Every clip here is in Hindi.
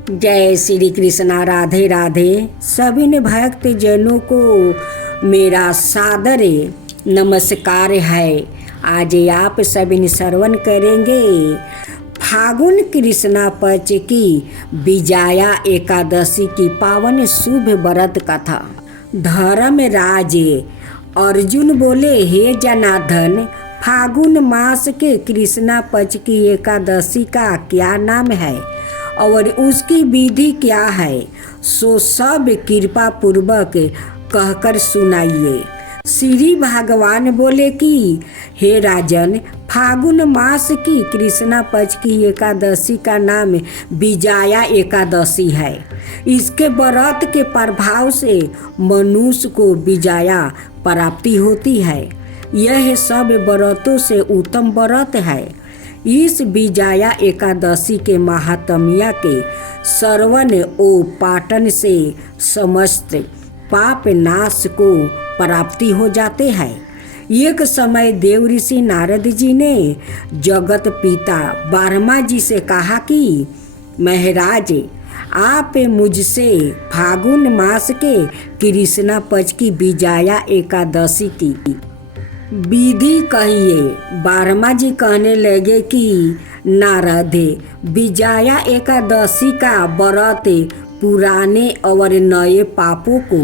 जय श्री कृष्णा। राधे राधे। सभी भक्त जनों को मेरा सादर नमस्कार है। आज आप सभी श्रवण करेंगे फागुन कृष्णा पक्ष की विजया एकादशी की पावन शुभ व्रत कथा। धर्मराज अर्जुन बोले, हे जनार्दन, फागुन मास के कृष्णा पक्ष की एकादशी का क्या नाम है और उसकी विधि क्या है, सो सब कृपा पूर्वक कहकर सुनाइए। श्री भगवान बोले कि हे राजन, फागुन मास की कृष्णा पक्ष की एकादशी का नाम विजया एकादशी है। इसके व्रत के प्रभाव से मनुष्य को विजया प्राप्ति होती है। यह सब व्रतों से उत्तम व्रत है। इस विजया एकादशी के महात्म्य के श्रवण ओ पाठन से समस्त पाप नाश को प्राप्ति हो जाते हैं। एक समय देव ऋषि नारद जी ने जगत पिता ब्रह्मा जी से कहा कि महाराज, आप मुझसे फागुन मास के कृष्णा पक्ष की विजया एकादशी की विधि कहिए। ब्रह्मा जी कहने लगे कि नारद, विजया एकादशी का व्रत पुराने और नए पापों को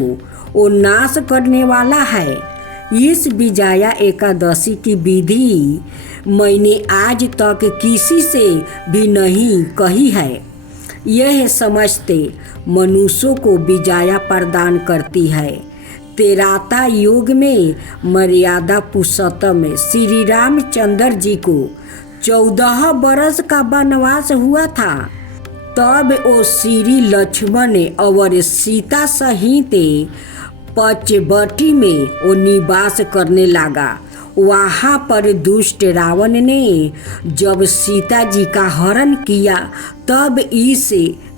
वो नाश करने वाला है। इस विजया एकादशी की विधि मैंने आज तक किसी से भी नहीं कही है। यह समस्त मनुष्यों को विजया प्रदान करती है। त्रेता युग में मर्यादा पुरुषोत्तम श्री रामचंद्र जी को 14 वर्ष का वनवास हुआ था। तब वो श्री लक्ष्मण और सीता सहित पंचवटी में वो निवास करने लगा। वहाँ पर दुष्ट रावण ने जब सीता जी का हरण किया, तब इस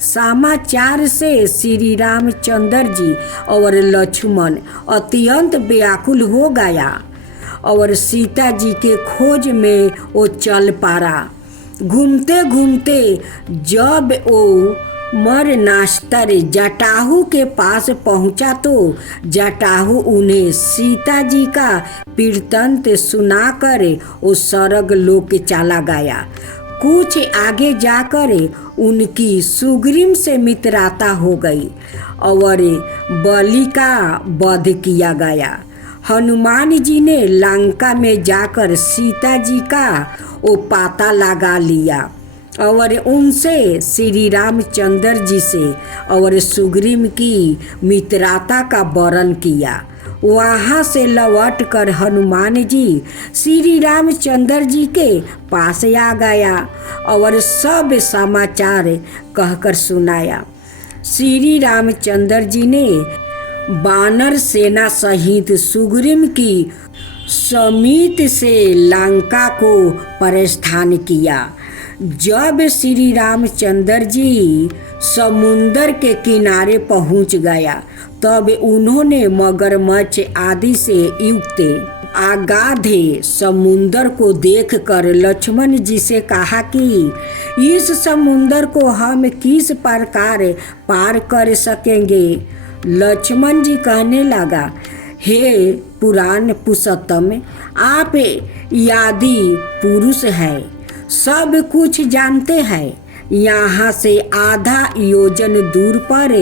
समाचार से श्री रामचंद्र जी और लक्ष्मण अत्यंत व्याकुल हो गया और सीता जी के खोज में वो चल पड़ा। घूमते घूमते जब वो मरनास्तर जटाहू के पास पहुंचा तो जटाहू उन्हें सीता जी का वृत्तांत सुनाकर वो स्वर्ग लोक चला गया। कुछ आगे जाकर उनकी सुग्रीव से मित्रता हो गई और बलि का वध किया गया। हनुमान जी ने लंका में जाकर सीता जी का वो पता लगा लिया और उनसे श्री रामचंद्र जी से और सुग्रीव की मित्रता का वर्णन किया। वहाँ से लौट कर हनुमान जी श्री रामचंद्र जी के पास आ गया और सब समाचार कहकर सुनाया। श्री रामचंद्र जी ने वानर सेना सहित सुग्रीव की समीत से लंका को प्रस्थान किया। जब श्री रामचंद्र जी समुंदर के किनारे पहुंच गया, तब उन्होंने मगरमच्छ आदि से युक्त अगाध समुंदर को देखकर लक्ष्मण जी से कहा कि इस समुंदर को हम किस प्रकार पार कर सकेंगे। लक्ष्मण जी कहने लगा, हे पुराण पुरुषोत्तम, आप आदि पुरुष हैं, सब कुछ जानते हैं। यहाँ से आधा योजन दूर पर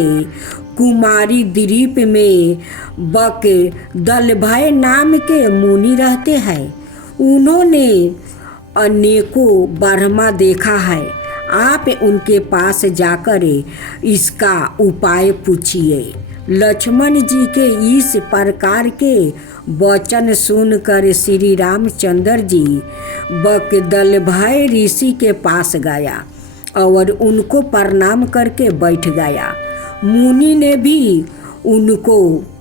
कुमारी द्वीप में बक दलभय नाम के मुनि रहते हैं। उन्होंने अनेकों ब्रह्मा देखा है। आप उनके पास जाकर इसका उपाय पूछिए। लक्ष्मण जी के इस प्रकार के वचन सुनकर श्री रामचंद्र जी बकदलभय ऋषि के पास गया और उनको प्रणाम करके बैठ गया। मुनि ने भी उनको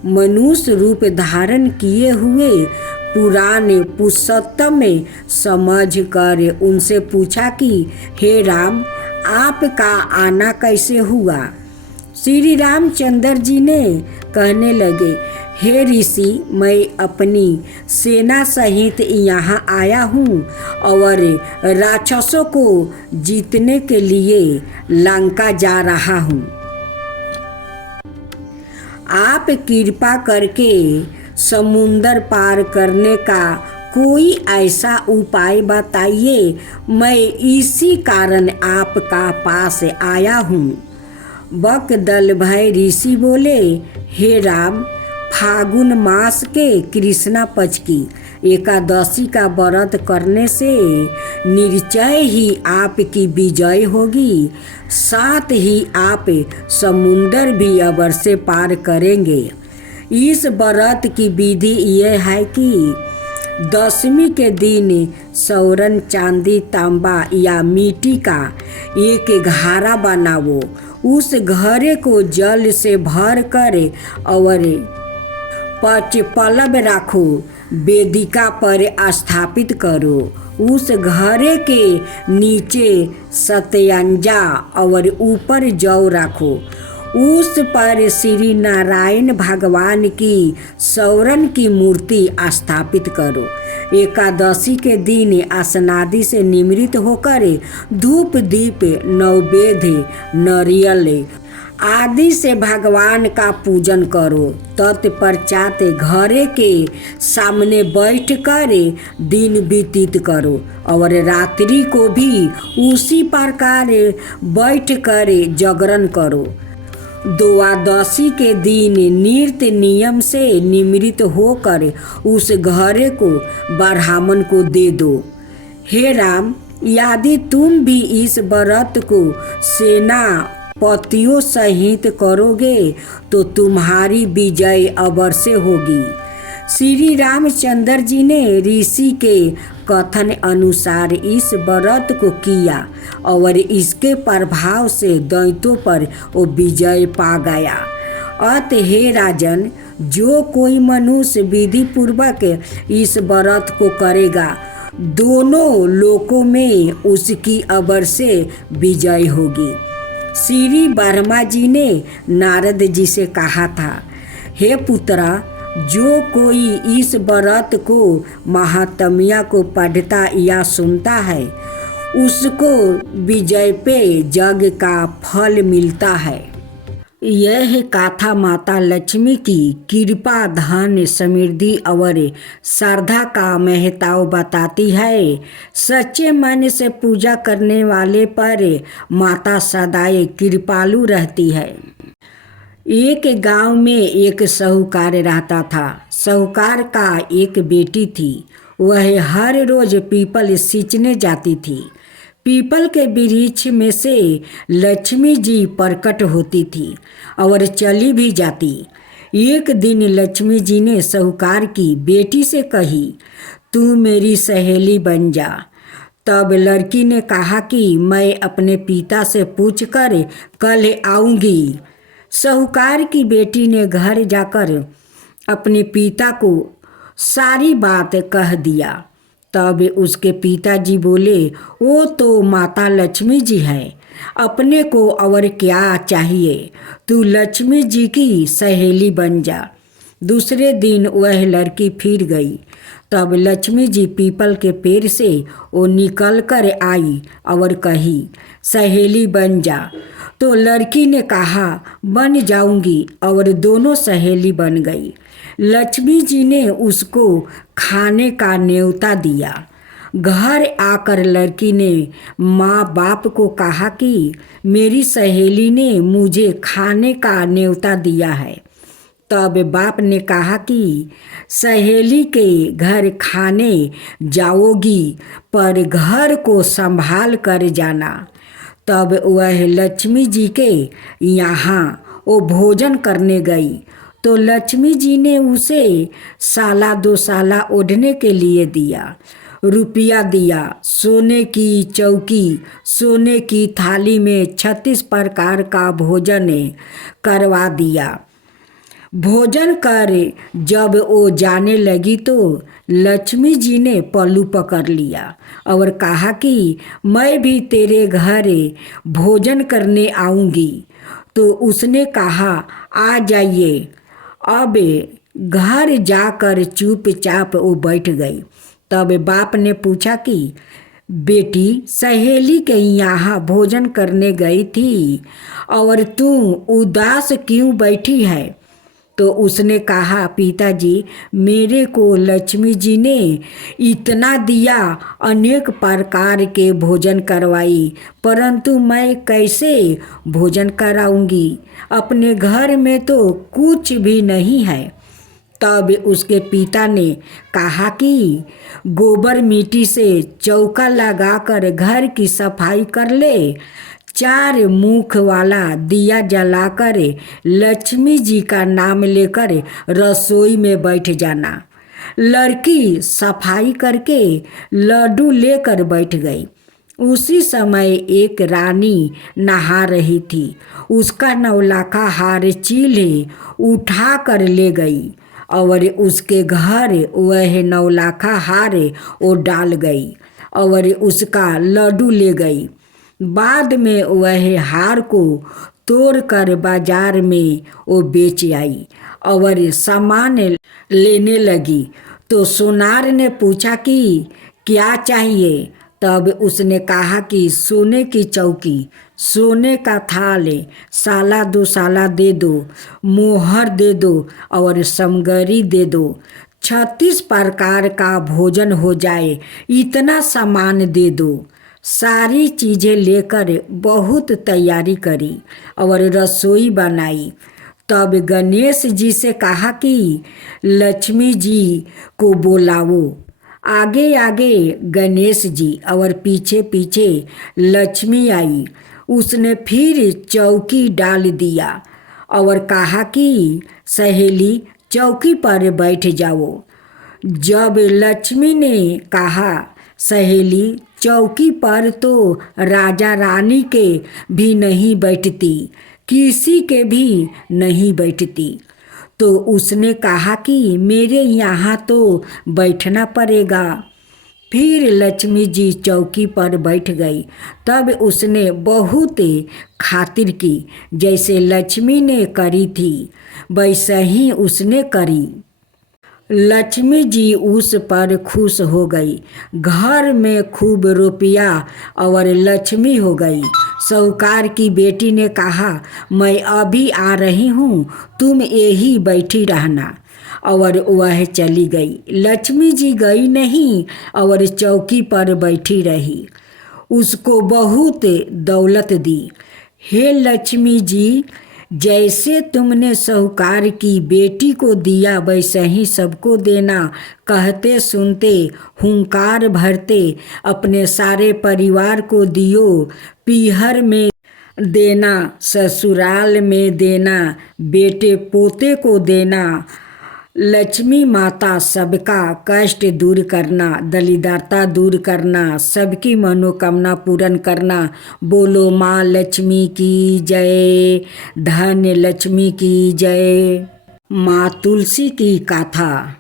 मनुष्य रूप धारण किए हुए पुराण पुरुषोत्तम समझ कर उनसे पूछा कि हे राम, आपका आना कैसे हुआ। श्री रामचंद्र जी ने कहने लगे, हे ऋषि, मैं अपनी सेना सहित यहाँ आया हूँ और राक्षसों को जीतने के लिए लंका जा रहा हूँ। आप कृपा करके समुंदर पार करने का कोई ऐसा उपाय बताइए, मैं इसी कारण आपका पास आया हूँ। बकदल भय ऋषि बोले, हे राम, फागुन मास के कृष्णा पक्ष की एकादशी का व्रत करने से निश्चय ही आपकी विजय होगी, साथ ही आप समुंदर भी अवश्य पार करेंगे। इस व्रत की विधि यह है कि दशमी के दिन स्वर्ण, चांदी, तांबा या मिट्टी का एक घड़ा बनाओ, उस घड़े को जल से भर कर और पलब रखो, वेदिका पर स्थापित करो। उस घड़े के नीचे सतयंजा और ऊपर जौ रखो, उस पर श्री नारायण भगवान की स्वर्ण की मूर्ति स्थापित करो। एकादशी के दिन स्नादि से निमृत होकर धूप दीप नैवेद्य नारियल आदि से भगवान का पूजन करो। तत्पश्चात घरे के सामने बैठ कर दिन व्यतीत करो और रात्रि को भी उसी प्रकार बैठ कर जागरण करो। द्वादशी के दिन नृत्य नियम से निमृत होकर उस घरे को ब्राह्मण को दे दो। हे राम, यदि तुम भी इस व्रत को सेना पतियों सहित करोगे तो तुम्हारी विजय अवश्य होगी। श्री रामचंद्र जी ने ऋषि के कथन अनुसार इस व्रत को किया और इसके प्रभाव से दैत्यों पर वो विजय पा गया। अत हे राजन, जो कोई मनुष्य विधि पूर्वक इस व्रत को करेगा, दोनों लोकों में उसकी अवश्य विजय होगी। श्री ब्रह्मा जी ने नारद जी से कहा था, हे पुत्रा, जो कोई इस व्रत को महात्म्य को पढ़ता या सुनता है, उसको विजय पे जग का फल मिलता है। यह गाथा माता लक्ष्मी की कृपा, धन, समृद्धि और श्रद्धा का महत्व बताती है। सच्चे मन से पूजा करने वाले पर माता सदैव कृपालु रहती है। एक गांव में एक साहूकार रहता था। साहूकार का एक बेटी थी। वह हर रोज पीपल सींचने जाती थी। पीपल के वृक्ष में से लक्ष्मी जी प्रकट होती थी और चली भी जाती। एक दिन लक्ष्मी जी ने साहूकार की बेटी से कही, तू मेरी सहेली बन जा। तब लड़की ने कहा कि मैं अपने पिता से पूछकर कल आऊँगी। साहूकार की बेटी ने घर जाकर अपने पिता को सारी बात कह दिया। तब उसके पिताजी बोले, वो तो माता लक्ष्मी जी है, अपने को और क्या चाहिए, तू लक्ष्मी जी की सहेली बन जा। दूसरे दिन वह लड़की फिर गई। तब लक्ष्मी जी पीपल के पेड़ से वो निकल कर आई और कही, सहेली बन जा। तो लड़की ने कहा, बन जाऊंगी, और दोनों सहेली बन गई। लक्ष्मी जी ने उसको खाने का न्योता दिया। घर आकर लड़की ने माँ बाप को कहा कि मेरी सहेली ने मुझे खाने का न्योता दिया है। तब बाप ने कहा कि सहेली के घर खाने जाओगी, पर घर को संभाल कर जाना। तब वह लक्ष्मी जी के यहाँ वो भोजन करने गई तो लक्ष्मी जी ने उसे साला 2 साला ओढ़ने के लिए दिया, रुपया दिया, सोने की चौकी, सोने की थाली में 36 प्रकार का भोजन करवा दिया। भोजन कर जब वो जाने लगी तो लक्ष्मी जी ने पल्लू पकड़ लिया और कहा कि मैं भी तेरे घर भोजन करने आऊँगी। तो उसने कहा, आ जाइए, अब घर जाकर चुपचाप वो बैठ गई। तब बाप ने पूछा कि बेटी, सहेली के यहाँ भोजन करने गई थी और तू उदास क्यों बैठी है? तो उसने कहा, पिताजी, मेरे को लक्ष्मी जी ने इतना दिया, अनेक प्रकार के भोजन करवाई, परंतु मैं कैसे भोजन कराऊंगी? अपने घर में तो कुछ भी नहीं है। तब उसके पिता ने कहा कि गोबर मिट्टी से चौका लगाकर घर की सफाई कर ले, 4 मुख वाला दिया जलाकर लक्ष्मी जी का नाम लेकर रसोई में बैठ जाना। लड़की सफाई करके लड्डू लेकर बैठ गई। उसी समय एक रानी नहा रही थी। उसका नौलाखा हार चील्हे उठा कर ले गई और उसके घर वह नौलाखा हार वो डाल गई और उसका लड्डू ले गई। बाद में वह हार को तोड़कर बाजार में वो बेच आई और सामान लेने लगी। तो सोनार ने पूछा कि क्या चाहिए? तब उसने कहा कि सोने की चौकी, सोने का थाल, साला 2 साला दे दो, मोहर दे दो और समगरी दे दो। 36 प्रकार का भोजन हो जाए, इतना सामान दे दो। सारी चीज़ें लेकर बहुत तैयारी करी और रसोई बनाई। तब गणेश जी से कहा कि लक्ष्मी जी को बुलाओ। आगे आगे गणेश जी और पीछे पीछे लक्ष्मी आई। उसने फिर चौकी डाल दिया और कहा कि सहेली, चौकी पर बैठ जाओ। जब लक्ष्मी ने कहा, सहेली, चौकी पर तो राजा रानी के भी नहीं बैठती, किसी के भी नहीं बैठती। तो उसने कहा कि मेरे यहाँ तो बैठना पड़ेगा। फिर लक्ष्मी जी चौकी पर बैठ गई। तब उसने बहुत खातिर की, जैसे लक्ष्मी ने करी थी वैसे ही उसने करी। लक्ष्मी जी उस पर खुश हो गई। घर में खूब रुपया और लक्ष्मी हो गई। साहूकार की बेटी ने कहा, मैं अभी आ रही हूँ, तुम यही बैठी रहना। और वह चली गई। लक्ष्मी जी गई नहीं और चौकी पर बैठी रही। उसको बहुत दौलत दी। हे लक्ष्मी जी, जैसे तुमने साहूकार की बेटी को दिया वैसे ही सबको देना। कहते सुनते हुंकार भरते अपने सारे परिवार को दियो। पीहर में देना, ससुराल में देना, बेटे पोते को देना। लक्ष्मी माता सबका कष्ट दूर करना, दरिद्रता दूर करना, सबकी मनोकामना पूर्ण करना। बोलो माँ लक्ष्मी की जय, धन लक्ष्मी की जय। माँ तुलसी की गाथा।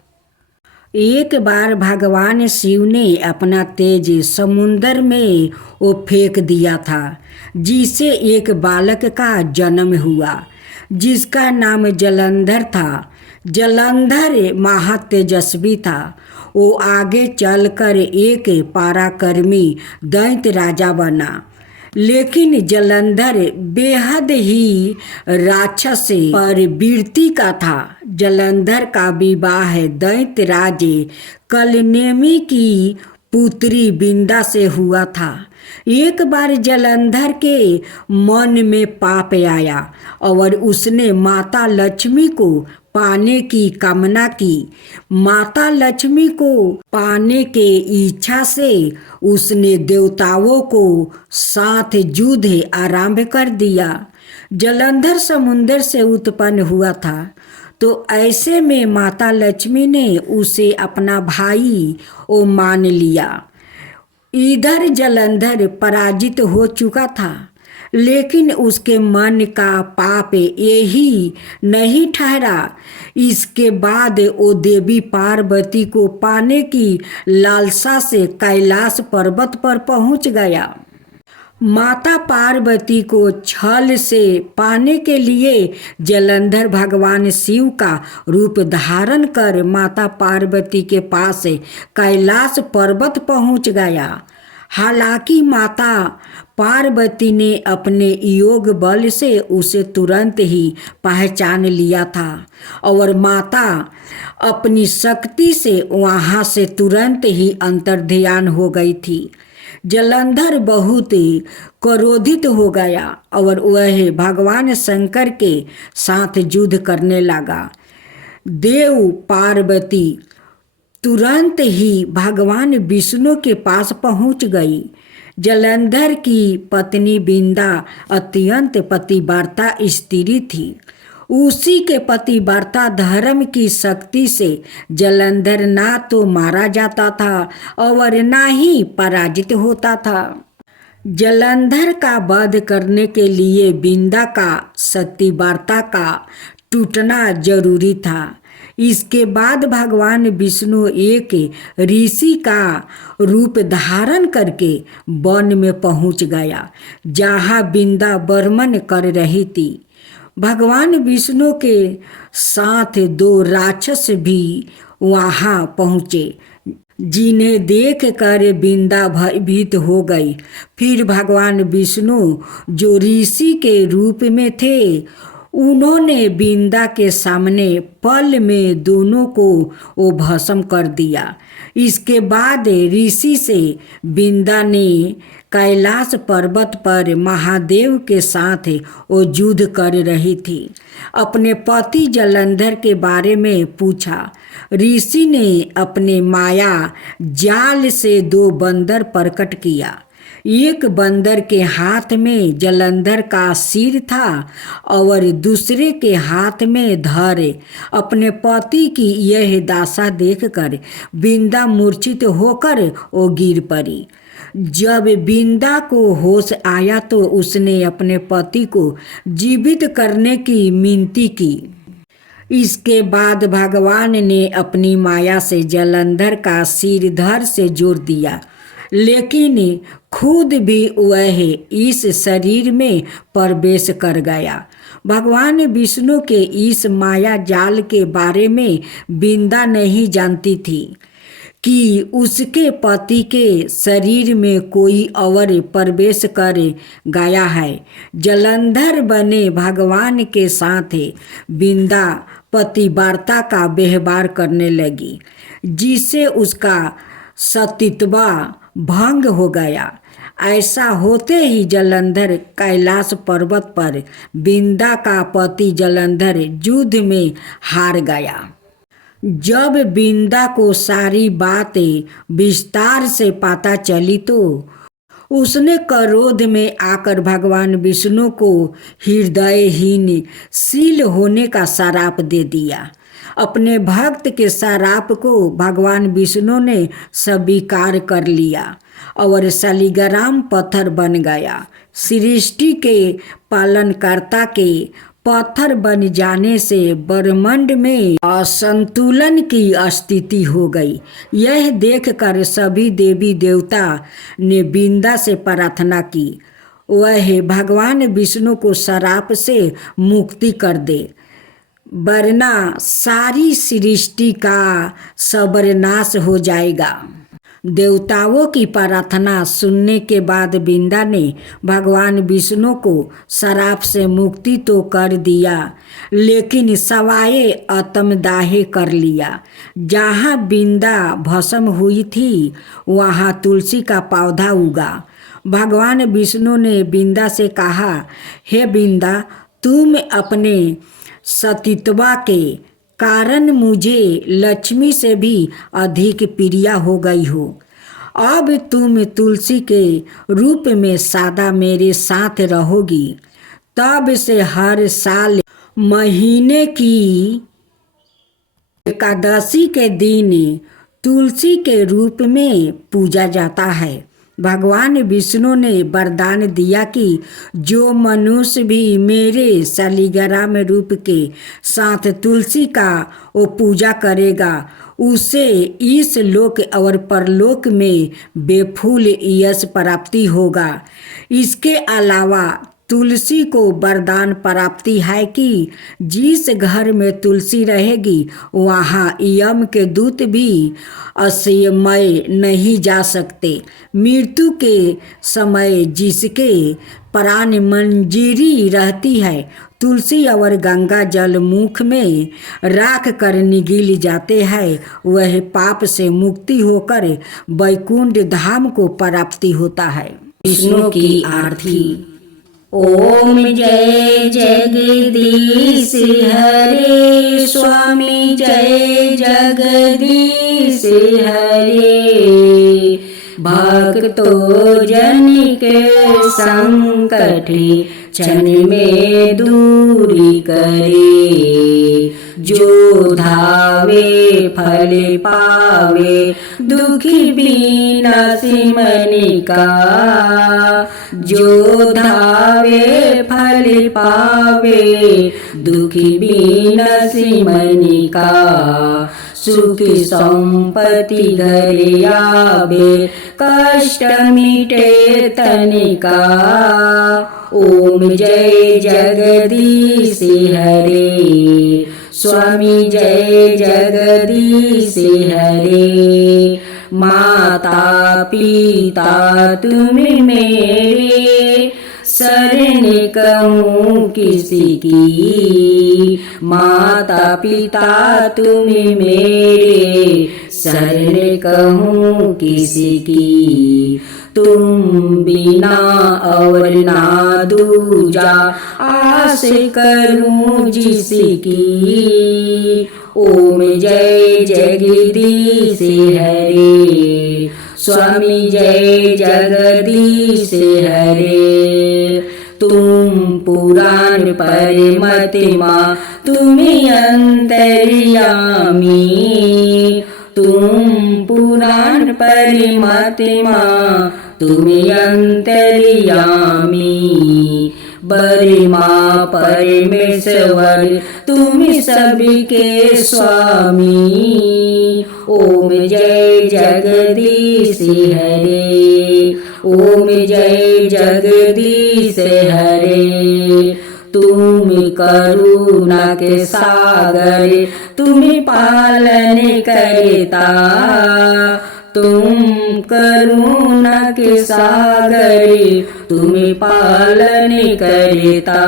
एक बार भगवान शिव ने अपना तेज समुंदर में वो फेंक दिया था, जिससे एक बालक का जन्म हुआ, जिसका नाम जलंधर था। जलंधर महातेजस्वी था। वो आगे चलकर एक पराक्रमी दैत्य राजा बना। लेकिन जलंधर बेहद ही राक्षस प्रवृत्ति का था। जलंधर का विवाह दैत्य राज कलनेमी की पुत्री बिंदा से हुआ था। एक बार जलंधर के मन में पाप आया और उसने माता लक्ष्मी को पाने की कामना की। माता लक्ष्मी को पाने के इच्छा से उसने देवताओं को साथ युद्ध आरंभ कर दिया। जलंधर समुद्र से उत्पन्न हुआ था, तो ऐसे में माता लक्ष्मी ने उसे अपना भाई वो मान लिया। इधर जलंधर पराजित हो चुका था, लेकिन उसके मन का पाप यही नहीं ठहरा। इसके बाद वो देवी पार्वती को पाने की लालसा से कैलाश पर्वत पर पहुंच गया। माता पार्वती को छल से पाने के लिए जलंधर भगवान शिव का रूप धारण कर माता पार्वती के पास कैलाश पर्वत पहुंच गया। हालांकि माता पार्वती ने अपने योग बल से उसे तुरंत ही पहचान लिया था और माता अपनी शक्ति से वहाँ से तुरंत ही अंतर्ध्यान हो गई थी। जलंधर बहुत क्रोधित हो गया और वह भगवान शंकर के साथ युद्ध करने लगा। देव पार्वती तुरंत ही भगवान विष्णु के पास पहुंच गई। जलंधर की पत्नी बिंदा अत्यंत पतिव्रता स्त्री थी। उसी के पतिव्रता धर्म की शक्ति से जलंधर ना तो मारा जाता था और ना ही पराजित होता था। जलंधर का वध करने के लिए बिंदा का सतीव्रता का टूटना जरूरी था। इसके बाद भगवान विष्णु एक ऋषि का रूप धारण करके वन में पहुंच गया, जहां बिंदा वर्मन कर रही थी। भगवान विष्णु के साथ 2 राक्षस भी वहां पहुँचे, जिन्हें देख कर बिंदा भयभीत हो गई। फिर भगवान विष्णु जो ऋषि के रूप में थे, उन्होंने बिंदा के सामने पल में दोनों को वो भस्म कर दिया। इसके बाद ऋषि से बिंदा ने कैलाश पर्वत पर महादेव के साथ वो युद्ध कर रही थी, अपने पति जलंधर के बारे में पूछा। ऋषि ने अपने माया जाल से 2 बंदर प्रकट किया। एक बंदर के हाथ में जलंधर का सिर था और दूसरे के हाथ में धर। अपने पति की यह दशा देखकर बिंदा मूर्छित होकर वो गिर पड़ी। जब बिंदा को होश आया तो उसने अपने पति को जीवित करने की मिनती की। इसके बाद भगवान ने अपनी माया से जलंधर का सिर धड़ से जोड़ दिया, लेकिन खुद भी वह इस शरीर में प्रवेश कर गया। भगवान विष्णु के इस माया जाल के बारे में बिंदा नहीं जानती थी कि उसके पति के शरीर में कोई और प्रवेश कर गया है। जलंधर बने भगवान के साथ बिंदा पतिव्रता का व्यवहार करने लगी, जिससे उसका सतीत्व भंग हो गया। ऐसा होते ही जलंधर कैलाश पर्वत पर बिंदा का पति जलंधर युद्ध में हार गया। जब बिंदा को सारी बातें विस्तार से पता चली तो उसने क्रोध में आकर भगवान विष्णु को हृदयहीन शील होने का श्राप दे दिया। अपने भक्त के श्राप को भगवान विष्णु ने स्वीकार कर लिया और शालिग्राम पत्थर बन गया। सृष्टि के पालनकर्ता के पत्थर बन जाने से ब्रह्मांड में असंतुलन की स्थिति हो गई। यह देखकर सभी देवी देवता ने बिंदा से प्रार्थना की वह भगवान विष्णु को श्राप से मुक्ति कर दे, वरना सारी सृष्टि का सर्वनाश हो जाएगा। देवताओं की प्रार्थना सुनने के बाद बिंदा ने भगवान विष्णु को श्राप से मुक्ति तो कर दिया, लेकिन सवाए आत्मदाह कर लिया। जहाँ बिंदा भस्म हुई थी वहाँ तुलसी का पौधा उगा। भगवान विष्णु ने बिंदा से कहा, हे बिंदा, तुम अपने सतीत्व के कारण मुझे लक्ष्मी से भी अधिक प्रिय हो गई हो। अब तुम तुलसी के रूप में सदा मेरे साथ रहोगी। तब से हर साल महीने की एकादशी के दिन तुलसी के रूप में पूजा जाता है। भगवान विष्णु ने वरदान दिया कि जो मनुष्य भी मेरे शालिग्राम रूप के साथ तुलसी का वो पूजा करेगा, उसे इस लोक और परलोक में बेफूल यश प्राप्ति होगा। इसके अलावा तुलसी को वरदान प्राप्ति है कि जिस घर में तुलसी रहेगी वहाँ यम के दूत भी असमय नहीं जा सकते। मृत्यु के समय जिसके प्राण मंजीरी रहती है, तुलसी और गंगा जल मुख में राख कर निगल जाते हैं, वह पाप से मुक्ति होकर वैकुंठ धाम को प्राप्ति होता है। विष्णु की आरती। ओम जय जगदीश हरे स्वामी, जय जगदीश हरे। भक्तों जन के संकट क्षण में दूरी करे, जो धावे फल पावे दुखी बिनासी मन का, जो धावे फल पावे दुखी बिनासी मन का, सुख संपत्ति घर आवे कष्ट मिटे तन का। ओम जय जगदीश हरे स्वामी, जय जगदीश हरे। माता पिता तुम मेरे, शरण कहूँ किसी की, माता पिता तुम मेरे, शरण कहूँ किसी की। तुम बिना और ना दूजा आस करूँ जिसकी। ओम जय जगदीश हरे स्वामी, जय जगदीश हरे। तुम पुराण परमात्मा तुम अंतर्यामी, तुम पुराण परमात्मा तुम अंतर्यामी। बर्मा परमेश्वर तुम सबके स्वामी। ओम जय जगदीश हरे, ओम जय जगदीश हरे। तुम करुणा के सागर तुम पालन करता, तुम करुणा के सागर तुम पालन करता।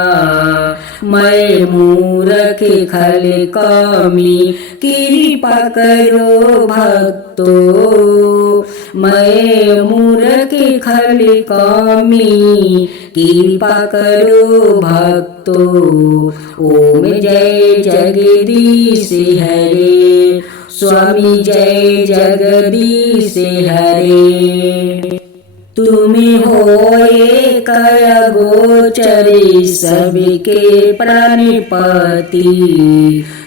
मैं मूर्ख खल कमी कृपा करो भक्तो, मैं मूर्ख खल कमी कृपा करो भक्तो। ओम जय जगदीश हरे स्वामी, जय जगदीश हरे। तुम हो एक अगोचरी सबके प्राणपति,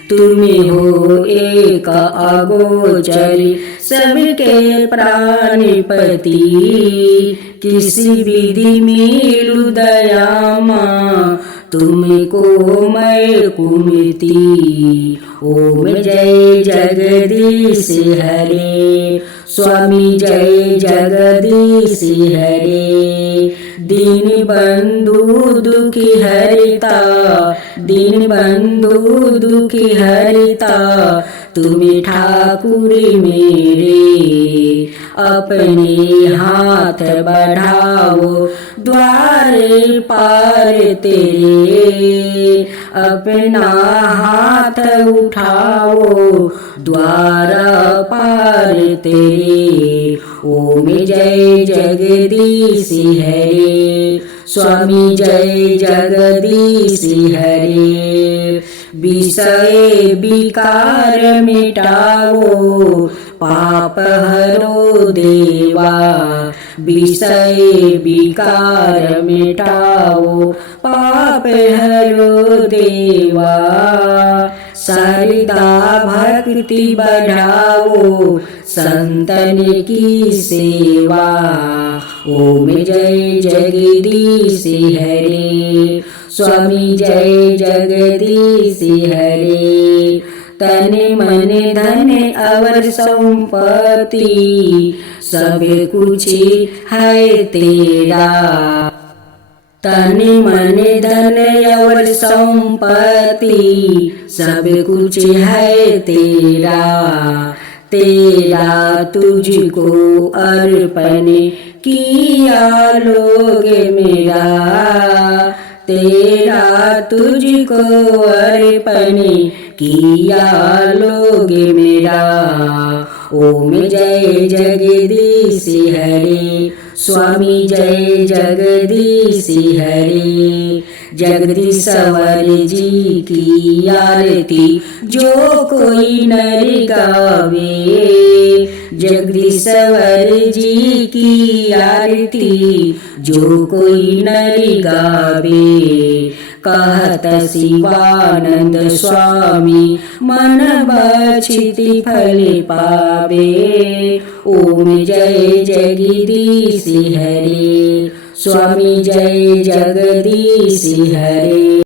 तुम हो एक अगोचरी सबके प्राणपति। किसी विधि मिलु दयामा तुमको मैं कुमति। ओम जय जगदीश हरे स्वामी, जय जगदीश हरे। दीन बंधु दुखी हरिता, दीन बंधु दुखी हरिता, तुम ठाकुर मेरे। अपने हाथ बढ़ाओ द्वार पार तेरे, अपना हाथ उठाओ द्वार पार तेरे। ओम जय जगदीश हरे स्वामी, जय जगदीश हरे। विषय विकार मिटाओ पाप हरो देवा, विषय विकार मिटाओ पाप हरो देवा। श्रद्धा भक्ति बढ़ाओ संतन की सेवा। ओम जय जगदीश हरे स्वामी, जय जगदीश हरे। तन मन धन अवर संपत्ति सब कुछ है तेरा। तन मन धन और संपत्ति सब कुछ है तेरा। तेरा तुझको अर्पण किया लोग मेरा। तेरा तुझको अर्पण किया लोग मेरा। ओम जय जगदीश हरे स्वामी जय जगदीश हरे। जगदीश्वर जी की आरती जो कोई नर गावे। जगदीश्वर जी की आरती जो कोई नर गावे। कहत शिवानंद स्वामी मन बछिति फल पावे। ओम जय जगदीश हरे स्वामी जय जगदीश हरे।